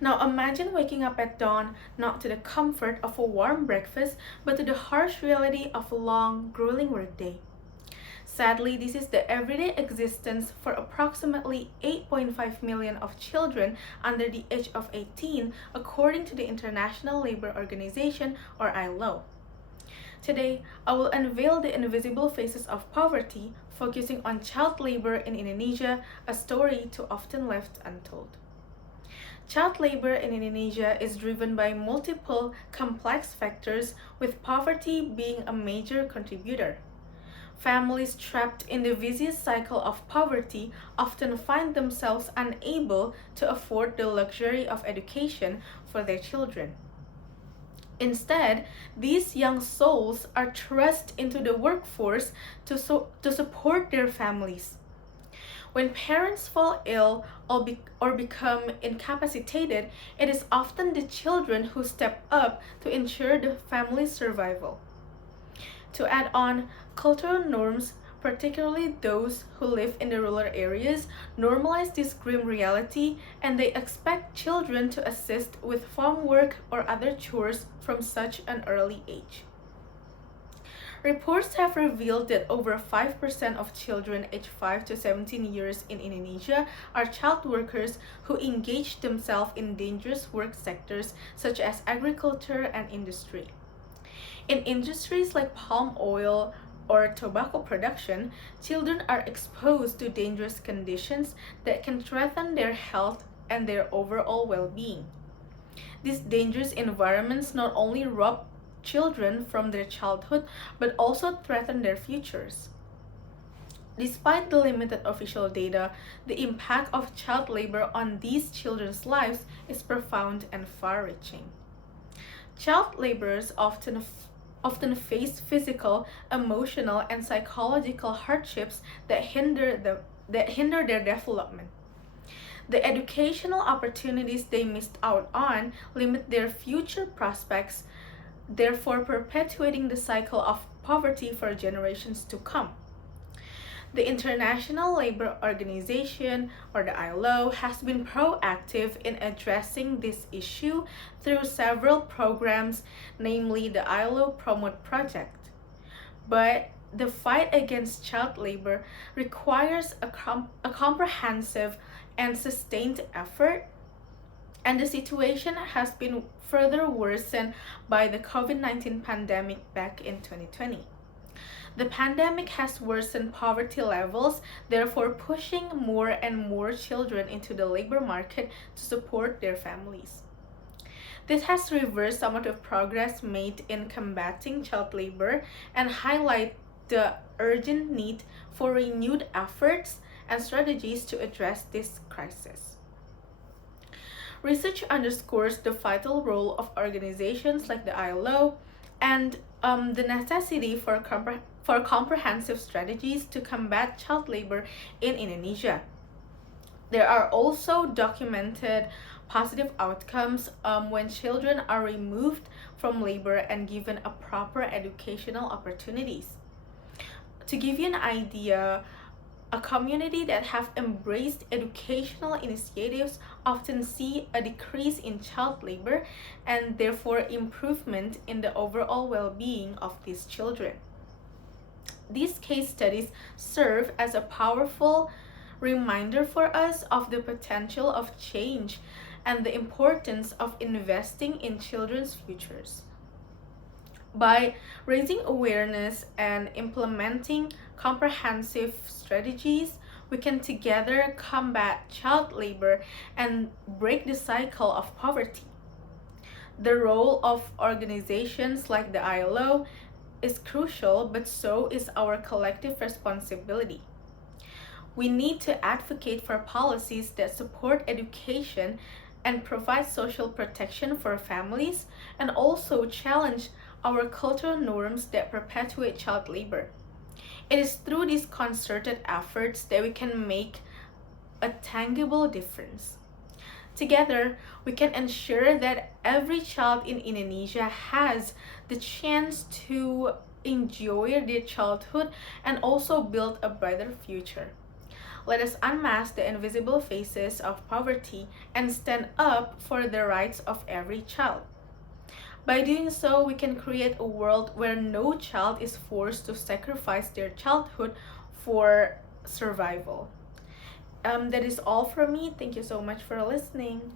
Now imagine waking up at dawn not to the comfort of a warm breakfast, but to the harsh reality of a long, grueling workday. Sadly, this is the everyday existence for approximately 8.5 million of children under the age of 18, according to the International Labour Organization, or ILO. Today, I will unveil the invisible faces of poverty, focusing on child labor in Indonesia, a story too often left untold. Child labor in Indonesia is driven by multiple complex factors, with poverty being a major contributor. Families trapped in the vicious cycle of poverty often find themselves unable to afford the luxury of education for their children. Instead, these young souls are thrust into the workforce to support their families. When parents fall ill or become incapacitated, it is often the children who step up to ensure the family's survival. To add on, cultural norms, particularly those who live in the rural areas, normalize this grim reality, and they expect children to assist with farm work or other chores from such an early age. Reports have revealed that over 5% of children aged 5 to 17 years in Indonesia are child workers who engage themselves in dangerous work sectors such as agriculture and industry. In industries like palm oil or tobacco production, children are exposed to dangerous conditions that can threaten their health and their overall well-being. These dangerous environments not only rob children from their childhood but also threaten their futures. Despite the limited official data, the impact of child labor on these children's lives is profound and far-reaching. Child laborers often face physical, emotional, and psychological hardships that hinder their development. The educational opportunities they missed out on limit their future prospects, therefore perpetuating the cycle of poverty for generations to come. The International Labour Organization, or the ILO, has been proactive in addressing this issue through several programs, namely the ILO Promote Project. But the fight against child labor requires a comprehensive and sustained effort, and the situation has been further worsened by the COVID-19 pandemic back in 2020. The pandemic has worsened poverty levels, therefore pushing more and more children into the labor market to support their families. This has reversed some of the progress made in combating child labor and highlight the urgent need for renewed efforts and strategies to address this crisis. Research underscores the vital role of organizations like the ILO and the necessity for comprehensive strategies to combat child labor in Indonesia. There are also documented positive outcomes when children are removed from labor and given a proper educational opportunities. To give you an idea, a community that have embraced educational initiatives often see a decrease in child labor and therefore improvement in the overall well-being of these children. These case studies serve as a powerful reminder for us of the potential of change and the importance of investing in children's futures. By raising awareness and implementing comprehensive strategies, we can together combat child labor and break the cycle of poverty. The role of organizations like the ILO is crucial, but so is our collective responsibility. We need to advocate for policies that support education and provide social protection for families, and also challenge our cultural norms that perpetuate child labor. It is through these concerted efforts that we can make a tangible difference. Together, we can ensure that every child in Indonesia has the chance to enjoy their childhood and also build a brighter future. Let us unmask the invisible faces of poverty and stand up for the rights of every child. By doing so, we can create a world where no child is forced to sacrifice their childhood for survival. That is all from me. Thank you so much for listening.